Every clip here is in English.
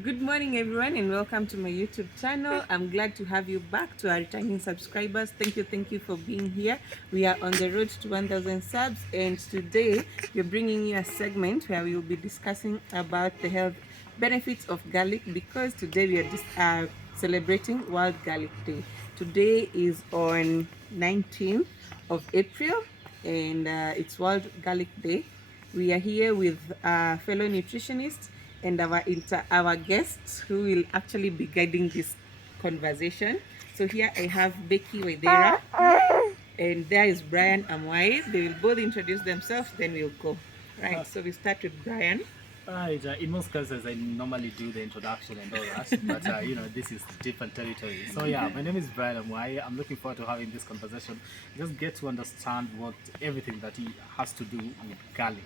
Good morning, everyone, and welcome to my YouTube channel. I'm glad to have you back. To our returning subscribers, thank you for being here. We are on the road to 1,000 subs, and today we're bringing you a segment where we will be discussing about the health benefits of garlic, because today we are celebrating World Garlic Day. Today is on 19th of April, and it's World Garlic Day. We are here with fellow nutritionists and our guests who will actually be guiding this conversation. So here I have Becky Wedera and there is Brian Amwai. They will both introduce themselves, then we'll go. Right, so we start with Brian. Right. In most cases, I normally do the introduction and all that, but this is different territory. So yeah, my name is Brian Amwai. I'm looking forward to having this conversation. Just get to understand what everything that he has to do with garlic,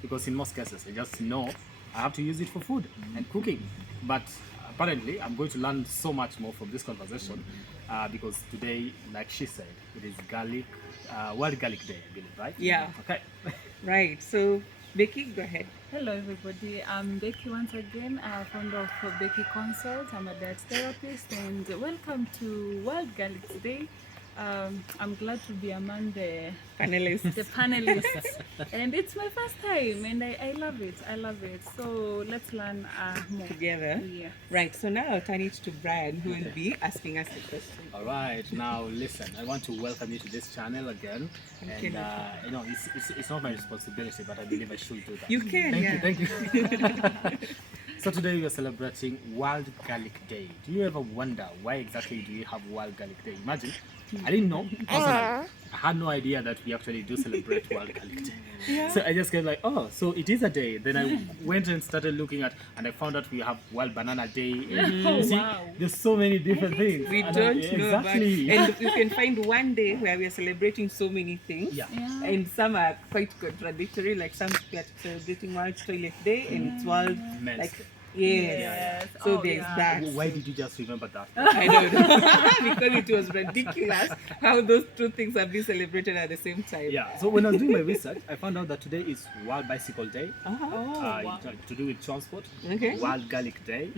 because in most cases, I just know I have to use it for food and cooking, but apparently, I'm going to learn so much more from this conversation because today, like she said, it is World Garlic Day, I believe, right? Yeah. Okay. Right. So Becky, go ahead. Hello everybody, I'm Becky once again, founder of Becky Consult. I'm a diet therapist and welcome to World Garlic Day. I'm glad to be among the panelists. And it's my first time and I love it. So let's learn more together. Yeah. Right, so now I'll turn it to Brian, who will be asking us the question. All right, now listen, I want to welcome you to this channel again. Thank and it's not my responsibility, but I believe I should do that. You can. Thank you. So today we are celebrating World Garlic Day. Do you ever wonder why exactly do we have World Garlic Day? Imagine, I didn't know personally. I had no idea that we actually do celebrate World Garlic Day. Yeah. So I just came like, oh, so it is a day. Then I went and started looking at, and I found out we have World Banana Day. Oh, See, wow. there's so many different things. We don't know exactly. about, and you can find one day where we are celebrating so many things. Yeah. And some are quite contradictory, like some we are celebrating World Toilet Day and it's World Men's like Day. yes. So there's that. Why did you just remember that? I don't know. Because it was ridiculous how those two things are being celebrated at the same time. Yeah. So when I was doing my research, I found out that today is World Bicycle Day. Wow. To do with transport. Okay. World Garlic Day.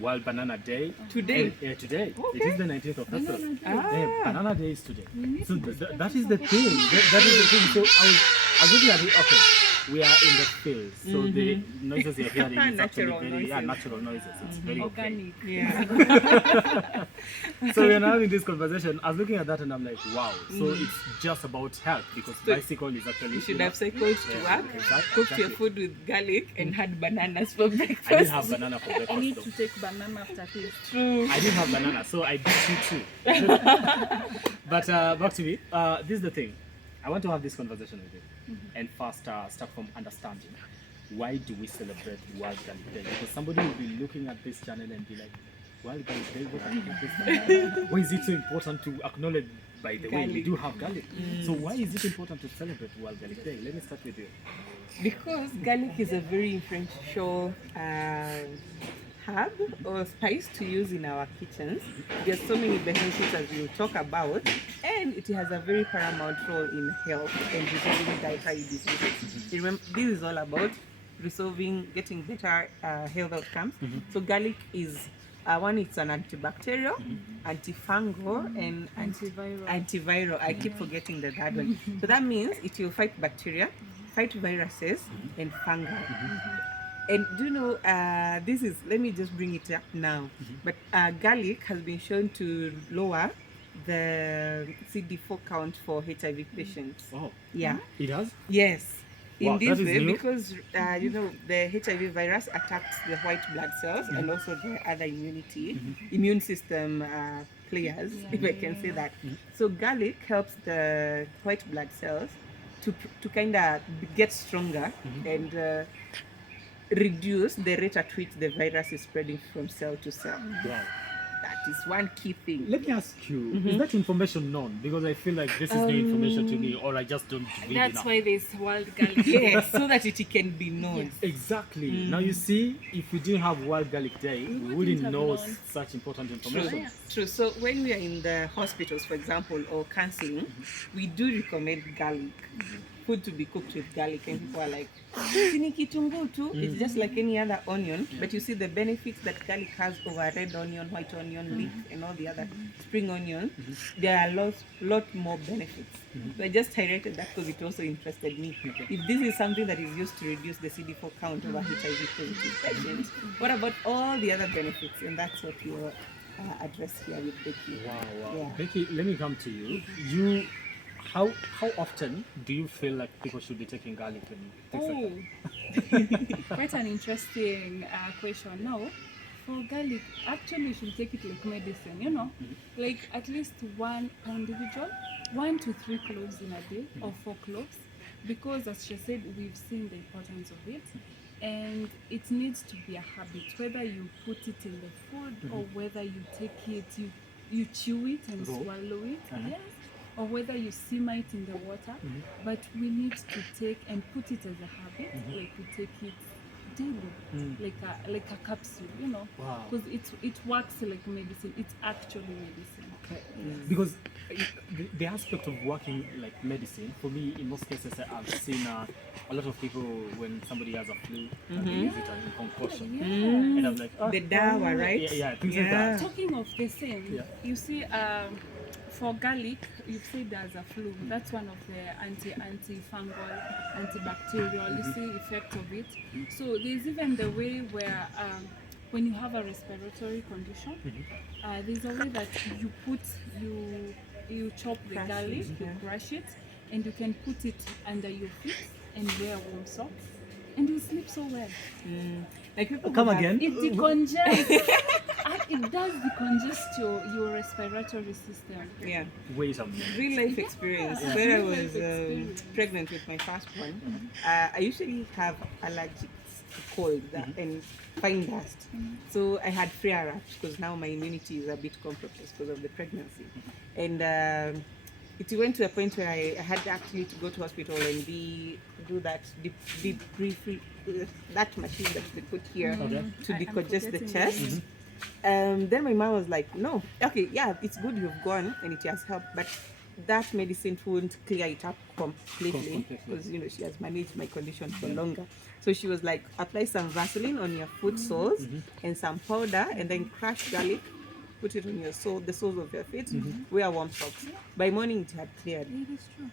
World Banana Day. Today? Yeah, today. Okay. It is the 19th of April. Ah. Banana Day is today. So that is the thing. That is the thing. So I was looking at it. Okay. We are in the field, so the noises you're hearing is actually very natural noises. It's very organic. okay. Yeah. So when I'm having this conversation, I was looking at that and I'm like, wow. So it's just about health, because bicycle is actually. You should have cycled to work, cooked your food with garlic, and had bananas for breakfast. I didn't have banana for breakfast. I need though. to take banana after this. True. I didn't have banana, so I beat you too. But back to me. This is the thing. I want to have this conversation with you. And first start from understanding. Why do we celebrate World Garlic Day? Because somebody will be looking at this channel and be like, World Garlic Day, what is this? Why is it so important to acknowledge, by the way, we do have garlic? So why is it important to celebrate World Garlic Day? Let me start with you. Because garlic is a very influential herb or spice to use in our kitchens. There's so many benefits as we'll talk about, and it has a very paramount role in health and resolving dietary diseases. Remember, this is all about getting better health outcomes. So garlic is it's an antibacterial, antifungal, and antiviral. I keep forgetting the third one. So that means it will fight bacteria, fight viruses, and fungi. And do you know, let me just bring it up now, but garlic has been shown to lower the CD4 count for HIV patients. Oh, yeah. It has? Yes. Wow, In this that is way, new. because the HIV virus attacks the white blood cells and also the other immune system players, if I can say that. So garlic helps the white blood cells to kind of get stronger and reduce the rate at which the virus is spreading from cell to cell. Wow. That is one key thing. Let me ask you, is that information known? Because I feel like this is new information to me, or I just don't read That's enough. why there's World Garlic Day. Yes, so that it can be known. Yes. Exactly. Now you see, if we didn't have World Garlic Day, we wouldn't have know known. such important True. information. True. So when we are in the hospitals, for example, or counseling, we do recommend garlic food to be cooked with garlic, and people are like, "Sini kitunguu too." It's just like any other onion, but you see the benefits that garlic has over red onion, white onion, leek, and all the other spring onions. There are lot more benefits. So I just highlighted that because it also interested me. If this is something that is used to reduce the CD4 count of a HIV positive patient, what about all the other benefits? And that's what you address here with Becky. Wow. Yeah. Becky, let me come to you. How often do you feel like people should be taking garlic and things like that? Quite an interesting question. Now, for garlic, actually you should take it like medicine, you know, like at least one per individual, 1 to 3 cloves in a day, or 4 cloves, because as she said, we've seen the importance of it, and it needs to be a habit, whether you put it in the food or whether you take it, you chew it and Raw. swallow it, yes, or whether you simmer it in the water, but we need to take and put it as a habit, like we take it daily, like a capsule, you know, Wow. because it works like medicine. It's actually medicine. Because the aspect of working like medicine, for me, in most cases, I've seen a lot of people when somebody has a flu, and they use it as a concoction. And I'm like, The dawa, right? Yeah, things like that. Talking of the same, Yeah. you see, for garlic, you say there's a flu. That's one of the antifungal, antibacterial. You see effect of it. So there's even the way where when you have a respiratory condition, there's a way that you chop the Crush garlic, it, you yeah. crush it, and you can put it under your feet and wear warm socks, and you sleep so well. Like people Come who have- again? It decongests. It does decongest your respiratory system. Yeah. Wait a minute. Real life experience. Yeah. When I Real was life experience. pregnant with my first one, I usually have allergies to cold and fine dust. So I had flare ups because now my immunity is a bit compromised because of the pregnancy. And it went to a point where I had actually to go to hospital and do that that machine that they put here Okay. to I'm decongest the forgetting chest. Then my mom was like, no, okay, yeah, it's good you've gone and it has helped, but that medicine won't clear it up completely because, you know, she has managed my condition for longer. So she was like, apply some Vaseline on your foot soles and some powder, and then crush garlic, put it on your the soles of your feet, wear warm socks. By morning it had cleared. It is true.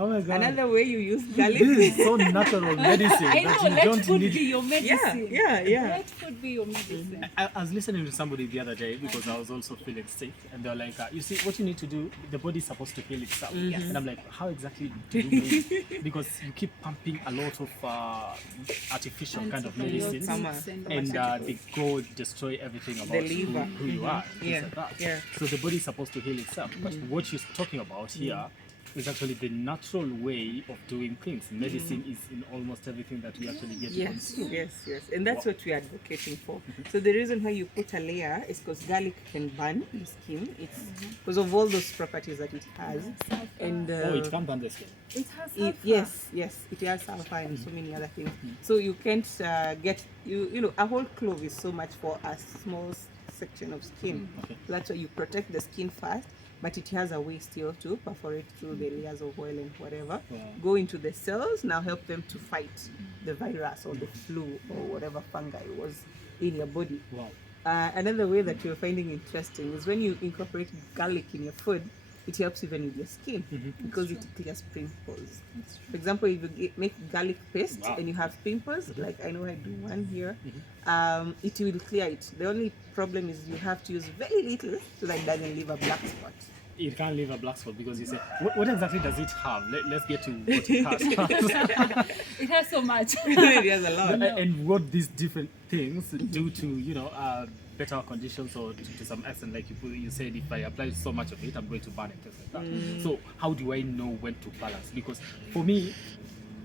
Oh my God. Another way you use garlic. This is so natural medicine I that know, you let don't food need. be your medicine. Yeah. Let food be your medicine. I was listening to somebody the other day because I was also feeling sick, and they're like, you see, what you need to do, the body's supposed to heal itself. And I'm like, how exactly do you mean? Because you keep pumping a lot of artificial kind of medicine, Antibiotics and they go destroy everything about liver. who you are. Things Yeah, like that. yeah. So the body's supposed to heal itself. But what you're talking about here is actually the natural way of doing things. Medicine is in almost everything that we actually get to Yes, consume. yes. And that's what we're advocating for. So the reason why you put a layer is because garlic can burn your skin. It's because of all those properties that it has. And Oh, it can burn the skin. It has it, yes, it has sulfur and so many other things. So you can't get you know, a whole clove is so much for a small section of skin. Okay. So that's why you protect the skin first, but it has a way still to perforate through the layers of oil and whatever, Wow. go into the cells, now help them to fight the virus or the flu or whatever fungi was in your body. Wow. Another way that you're finding interesting is when you incorporate garlic in your food, it helps even with your skin because it clears pimples. For example, if you make garlic paste Wow. and you have pimples, like I know I do one here, it will clear it. The only problem is you have to use very little so that it doesn't leave a black spot. It can't leave a black spot because you say, what exactly does it have? Let's get to what it has first. It has so much. It has a lot. And what these different things do to, you know, better conditions, or to some extent, like you said, if I apply so much of it, I'm going to burn it, things like that. So how do I know when to balance? Because for me,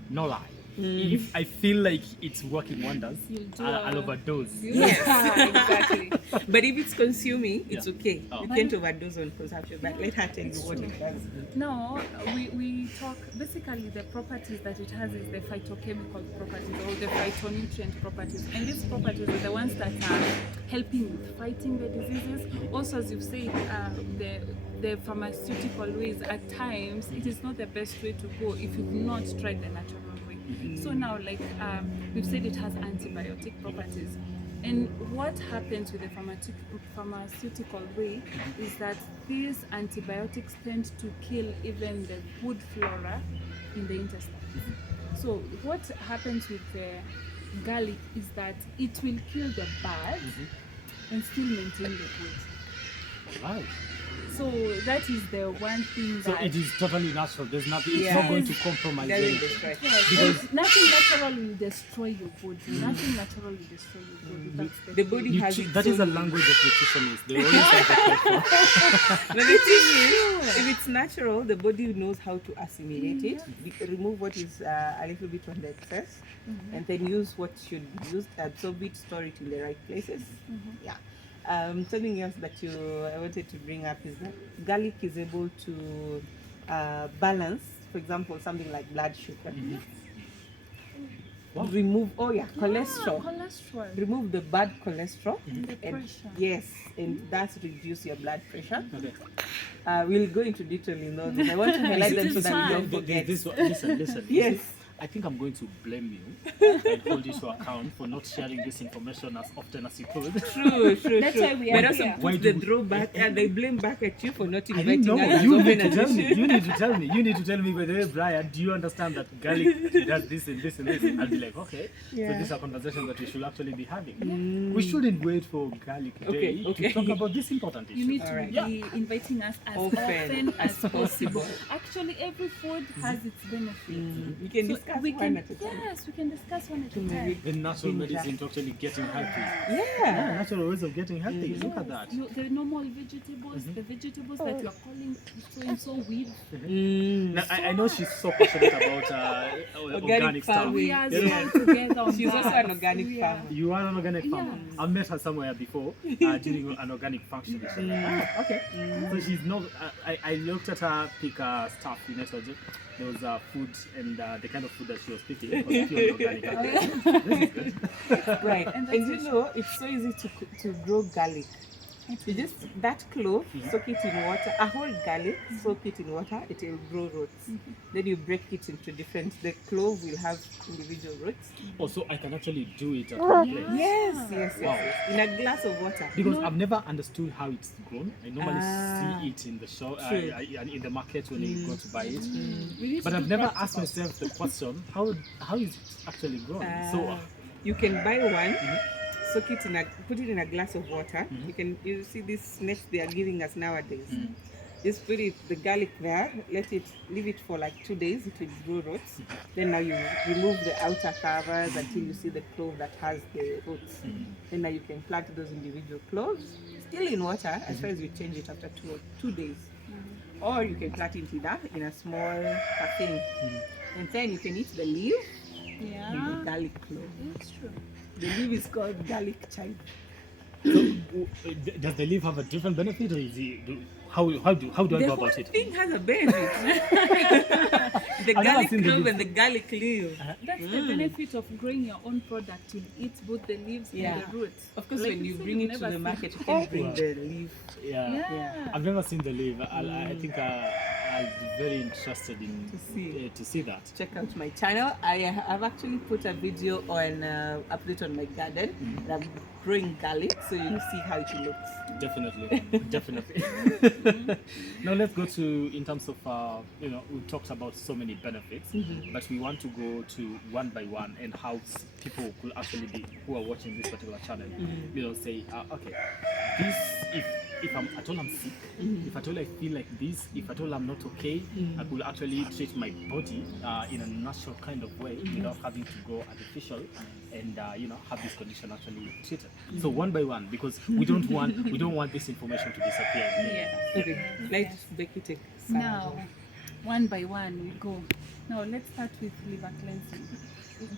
no lie, If I feel like it's working wonders, You'll do I'll a- overdose. Yes, exactly. But if it's consuming, it's Yeah. okay. Oh. You can't overdose on consumption. But let her tell you what it does. No, we talk basically the properties that it has is the phytochemical properties or the phytonutrient properties, and these properties are the ones that are helping with fighting the diseases. Also, as you've said, the pharmaceutical ways at times it is not the best way to go if you've not tried the natural way. So now, like we've said, it has antibiotic properties. And what happens with the pharmaceutical way is that these antibiotics tend to kill even the good flora in the intestine. So what happens with the garlic is that it will kill the bad and still maintain the good. Wow. So that is the one thing So that it is totally natural. There's nothing. It's Yeah. not going to compromise Doesn't anything. destroy. yes, Because- nothing natural will destroy your body. Nothing natural will destroy your body. That's The body has its That is a own- language of nutritionists. They always have the But the thing is, if it's natural, the body knows how to assimilate it, remove what is a little bit on the excess, and then use what should be used, absorb it, store it in the right places. Yeah. Something else that I wanted to bring up is that garlic is able to balance, for example, something like blood sugar. Wow. Remove, cholesterol. cholesterol. Remove the bad cholesterol. The And pressure. yes, and that's reduce your blood pressure. Okay. We'll go into detail in those. I want to highlight them so that we don't forget. Listen. Yes. I think I'm going to blame you and hold you to account for not sharing this information as often as you could. True. That's why we But are also here. Why put the do we- drawback and they blame back at you for not I didn't inviting know. us as You often need to as tell you me. should. You need to tell me. You need to tell me, by the way, Brian, do you understand that garlic does this and this and this? I'll be like, okay. So Yeah. this is a conversation that we should actually be having. We shouldn't wait for garlic day Okay. to talk about this important issue. You need to Alright. be inviting us as Often often as as possible. possible. Actually, every food has its benefits. We can So discuss we one can, at a time. yes, we can discuss one at a Maybe. time. The natural Ginger. medicine to actually getting healthy. Yeah. Natural ways of getting healthy. Look at that. The normal vegetables, the vegetables that you are calling so with. Now, I know she's so passionate about organic stuff. farming. We are Yeah. all together on She's that. also an organic We are. farmer. You are an organic farmer. Yes. I've met her somewhere before during an organic function. She's like, "Ah, okay. So she's not. I looked at her pick stuff in nitrogen. There was food and the kind of food that she was picking was purely organic. This is good. Right. And And that's you know, it's so easy to grow garlic. You just, that clove, soak it in water, a whole garlic, soak it in water, it will grow roots. Then you break it into different, the clove will have individual roots. Also, I can actually do it at home place. Yes. Wow. In a glass of water. Because I've never understood how it's grown. I normally Ah. see it in the shop, True. in the market when you go to buy it. We need But to I've do never practical. asked myself the question, how is it actually grown? So You can buy one, soak it put it in a glass of water. You see these nets they are giving us nowadays. Just put the garlic there, leave it for like 2 days, it will grow roots. Then now you remove the outer covers until you see the clove that has the roots. Then now you can plant those individual cloves, still in water, as far as you change it after 2 days. Or you can plant it in a small thing. And then you can eat the leaf and Yeah, the garlic clove. it's true. The leaf is called garlic chive. does the leaf have a different benefit, or is it, how do I The go whole about it? thing has a benefit. The I've never garlic seen the clove leaf. and the garlic leaf. That's the benefit of growing your own product. You'll eat both the leaves Yeah. and the roots. Of course, Like when you said, bring you've it to never the seen- market, you can bring Wow. the leaf. Yeah. I've never seen the leaf. I think I'll be very interested in To see. to see that. Check out my channel. I've actually put a video on update on my garden. And I'm growing garlic, so you see how it looks. Definitely. Now let's go to, in terms of we talked about so many benefits, but we want to go to one by one and how people could actually be, who are watching this particular channel, say, okay, this, if I'm at all I'm sick, if at all I feel like this, if at all I'm not okay, I could actually treat my body in a natural kind of way without having to go artificial and have this condition actually treated. So one by one, because we don't want this information to disappear. Yeah. Okay, let Becky take some. Now, one by one we go. Now let's start with liver cleansing.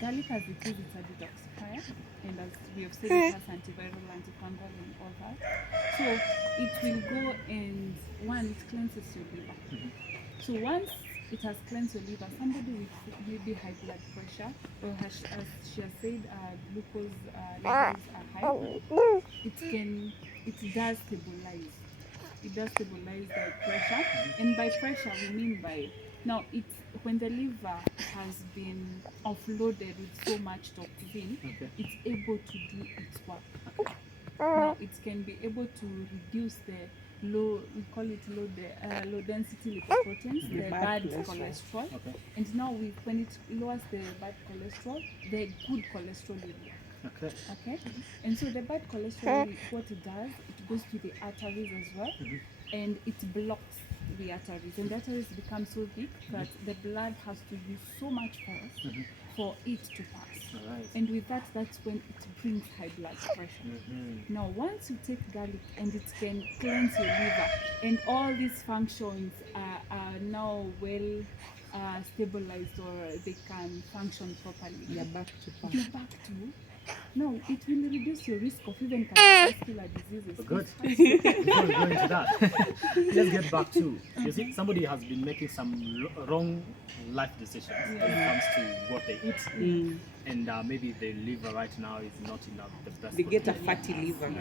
Garlic as it is, it's a detoxifier, and as we have said, it has antiviral, antifungal, and all that. So it will go and one, it cleanses your liver. So once it has cleansed your liver, somebody with maybe high blood pressure, or as she has said, glucose levels are high, it does stabilize. It does stabilize the pressure, and by pressure we mean by now it's when the liver has been offloaded with so much toxin, it's able to do its work. Now it can be able to reduce the low, we call it low density lipoproteins, the bad cholesterol. And now when it lowers the bad cholesterol, the good cholesterol will work. Okay. And so the bad cholesterol, what it does, it goes to the arteries as well, and it blocks the arteries, and the arteries become so thick that the blood has to use so much force for it to pass. And with that, that's when it brings high blood pressure. Now, once you take garlic and it can cleanse your liver, and all these functions are now well stabilized, or they can function properly. You're back to par. You're back to. No, it will reduce your risk of even cardiovascular diseases. Good. Before we go into that, let's get back to, you see, somebody has been making some wrong life decisions when it comes to what they eat. And maybe the liver right now is not in the best. They get a fatty liver.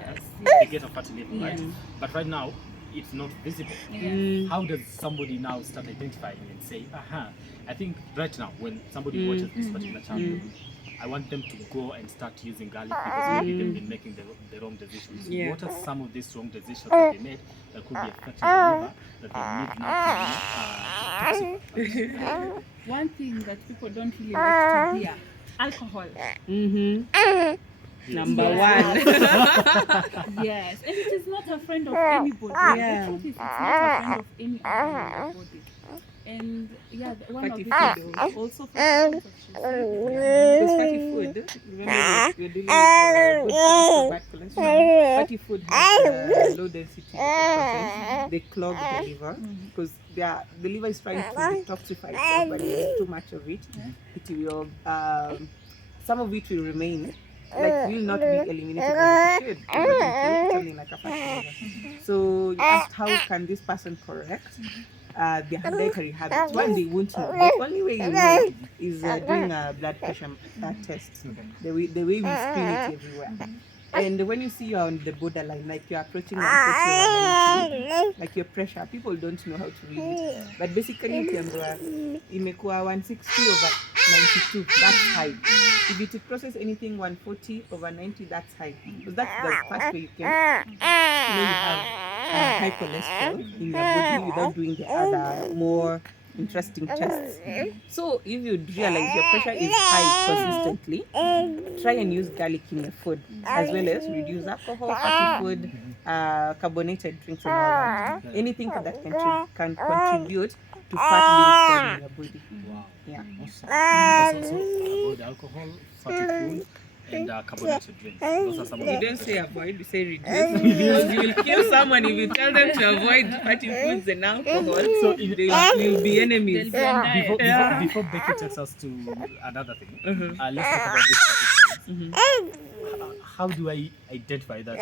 They get a fatty liver, right? But right now, it's not visible. How does somebody now start identifying and say, I think right now when somebody watches this particular channel, I want them to go and start using garlic because maybe they've been making the wrong decisions. What are some of these wrong decisions that they made that could be affecting the liver that they need now to One thing that people don't really like to hear, alcohol. Number one. Yes, and it is not a friend of anybody. The truth is, it's not a friend of anybody. And one of fatty the food. also fatty food. Because fatty food, remember you're dealing with good cholesterol, bad cholesterol. Fatty food has low density lipoproteins. They clog the liver because the liver is trying to detoxify itself, but there's too much of it. It will, some of it will remain. Like will not be eliminated as it should. Something like a fatty liver. So you asked how can this person correct their dietary habits? One, they won't know. The only way you know is doing a blood pressure test. The way we screen it everywhere. And when you see you're on the borderline, like you're approaching 140 or 190, like your pressure, people don't know how to read it. But basically, imekuwa 160 over 92, that's high. If you to process anything 140 over 90, that's high. Because that's the first way you can you have high cholesterol in your body without doing the other more interesting tests. So if you realize your pressure is high consistently, try and use garlic in your food, as well as reduce alcohol, fatty food, carbonated drinks and all that. Anything that can contribute to fat being stored in your body. Wow. Yeah. Also avoid alcohol, fatty food, and carbonated drinks. Those are some of the You don't say avoid, you say reduce. Because you will kill someone if you tell them to avoid fatty foods and alcohol. So they will be enemies. Before Becky takes us to another thing, let's talk about this fatty foods. How do I identify that?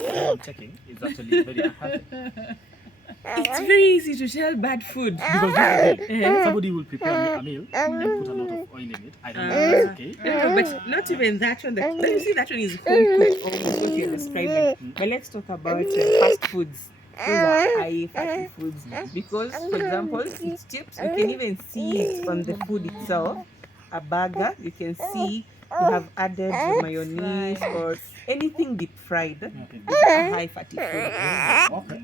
What I'm checking is actually very unhealthy. It's very easy to tell bad food. Because this is the thing. Somebody will prepare a meal and put a lot of oil in it. I don't know if that's okay. But not even that one. You see, that one is home cooked, almost what you're describing. But let's talk about fast foods. Those are high fatty foods. Because, for example, it's chips. You can even see it on the food itself. A burger, you can see you have added mayonnaise or anything deep fried. It's a high fatty food. Okay.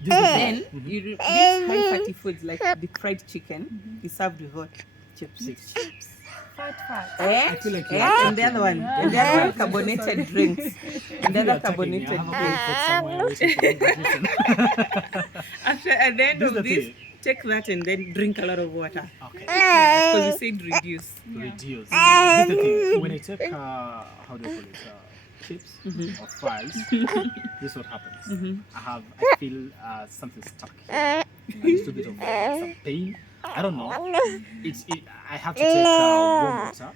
Then these high fatty foods like deep fried chicken is served with what? Chips. Fat. I feel like And the other one, carbonated drinks. And the other carbonated drinks. After at the end of this, take that and then drink a lot of water. Okay. Because you said reduce. Reduce. This is the thing. When I take how do you call it? Chips or fries, this is what happens. I feel something stuck here. A little bit of some pain I don't know. I have to take warm water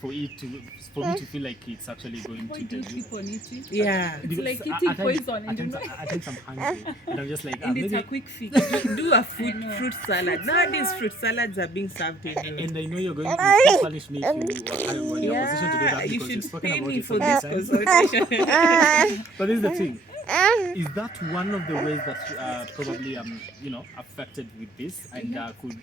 for it to for me to feel like it's actually going Why to do you dilute. keep on eating? Yeah. It's Because like at eating times- poison, at and times I'm hungry, and I'm just like, And it's maybe. a quick fix. Do a fruit I know. fruit salad. Nowadays, fruit salads are being served everywhere. And I know you're going to punish me if you are in your position to do Yeah, that you because you've should spoken pay about me it so for many this times. consultation. But this is the thing. Is that one of the ways that probably affected with this, and could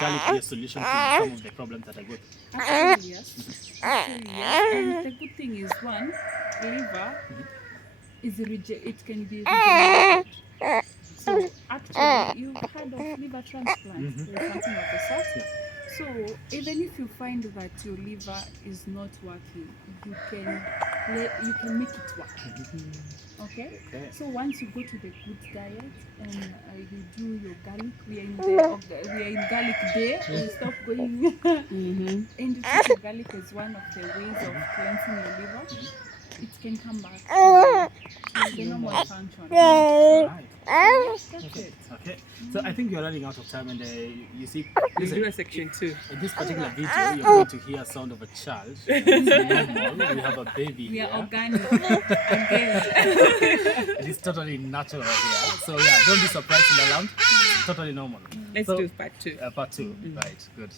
garlic be a solution to some of the problems that I go through? Actually, yes. Actually, yes. And the good thing is, one, liver is it can be regenerated. So actually, you've heard of liver transplant or something of the sort. Yeah. So even if you find that your liver is not working, you can make it work. Okay. Okay. So once you go to the good diet and you do your garlic, we are in garlic day. We stop going and you take your garlic as one of the ways of cleansing your liver. It can come back to the normal function. Right. That's it. Okay. So I think you're running out of time, and you see, We'll do a section 2. in this particular video, you're going to hear sound of a child. It's normal. We have a baby We here. are organic again. It is totally natural here. So yeah, don't be surprised in the lounge. It's totally normal. Let's So, do part 2. Part 2. Right. Good.